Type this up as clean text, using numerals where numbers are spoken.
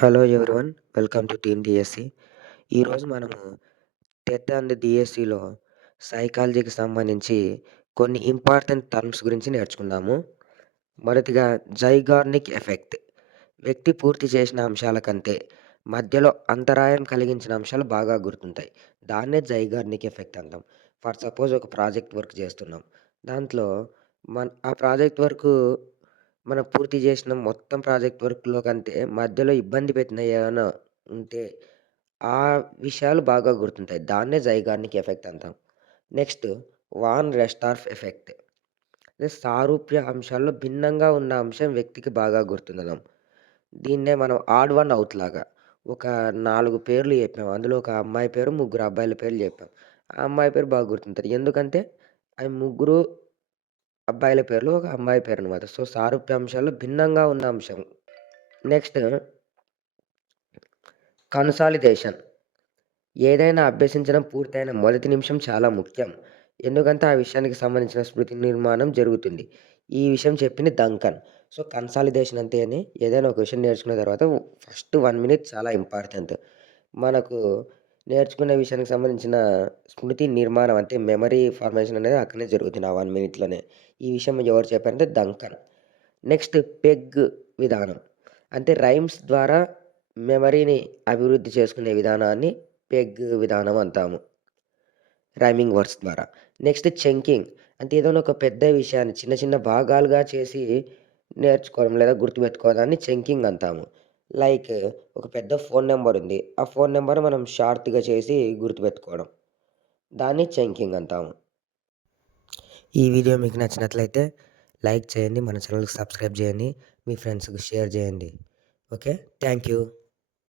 Hello everyone. Welcome to team DSC. ఈరోజు మనము TET and డీఎస్సీలో సైకాలజీకి సంబంధించి కొన్ని ఇంపార్టెంట్ టర్మ్స్ గురించి నేర్చుకుందాము. మొదటిగా జైగార్నిక్ ఎఫెక్ట్. వ్యక్తి పూర్తి చేసిన అంశాల కంటే మధ్యలో అంతరాయం కలిగించిన అంశాలు బాగా గుర్తుంటాయి. దాన్నే జైగార్నిక్ ఎఫెక్ట్ అంటాం. ఫర్ సపోజ్ ఒక ప్రాజెక్ట్ వర్క్ చేస్తున్నాం. దాంట్లో ఆ ప్రాజెక్ట్ వర్కు మనం పూర్తి చేసిన మొత్తం ప్రాజెక్ట్ వర్క్‌లో కంటే మధ్యలో ఇబ్బంది పెట్టినయి ఏమన్నా ఉంటే, ఆ విషయాలు బాగా గుర్తుంటాయి. దాన్నే జైగార్నిక్ ఎఫెక్ట్ అంటాం. Next von Restorff effect. అదే సారూప్య అంశాల్లో భిన్నంగా ఉన్న అంశం వ్యక్తికి బాగా గుర్తుండడం. దీన్నే మనం ఆడ్ వన్ ఔట్ లాగా. ఒక 4 పేర్లు చెప్పాం. అందులో ఒక అమ్మాయి పేరు, ముగ్గురు అబ్బాయిల పేర్లు చెప్పాం. ఆ అమ్మాయి పేరు బాగా గుర్తుంటది. ఎందుకంటే అవి ముగ్గురు అబ్బాయిల పేర్లు, ఒక అమ్మాయి పేరనమాట. సో, సారూప్యాంశాల్లో భిన్నంగా ఉన్న అంశం. Next consolidation. ఏదైనా అభ్యసించడం పూర్తయిన మొదటి నిమిషం చాలా ముఖ్యం. ఎందుకంటే, ఆ విషయానికి సంబంధించిన స్మృతి నిర్మాణం జరుగుతుంది. ఈ విషయం చెప్పింది డంకన్. సో, కన్సాలిడేషన్ అంటే ఏదైనా ఒక విషయం నేర్చుకున్న తర్వాత ఫస్ట్ 1 మినిట్ చాలా ఇంపార్టెంట్. మనకు నేర్చుకునే విషయానికి సంబంధించిన స్మృతి నిర్మాణం అంటే మెమరీ ఫార్మేషన్ అనేది అక్కడనే జరుగుతుంది. ఆ 1 మినిట్‌లోనే. ఈ విషయం ఎవరు చెప్పారంటే డంకన్. నెక్స్ట్ పెగ్ విధానం. అంటే రైమ్స్ ద్వారా మెమరీని అభివృద్ధి చేసుకునే విధానాన్ని పెగ్ విధానం అంటాము. రైమింగ్ వర్డ్స్ ద్వారా. Next chunking. అంటే ఏదైనా ఒక పెద్ద విషయాన్ని చిన్న చిన్న భాగాలుగా చేసి నేర్చుకోవడం లేదా గుర్తుపెట్టుకోవడాన్ని చంకింగ్ అంటాము. లైక్ ఒక పెద్ద ఫోను నంబర్ ఉంది. ఆ ఫోను నంబర్ మనం షార్ట్‌గా చేసి గుర్తుపెట్టుకోవడం. దాన్ని చంకింగ్ అంటాము. ఈ వీడియో మీకు నచ్చినట్లయితే లైక్ చేయండి. మన ఛానల్‌కి సబ్స్క్రైబ్ చేయండి. మీ ఫ్రెండ్స్‌కి షేర్ చేయండి. ఓకే. Thank you.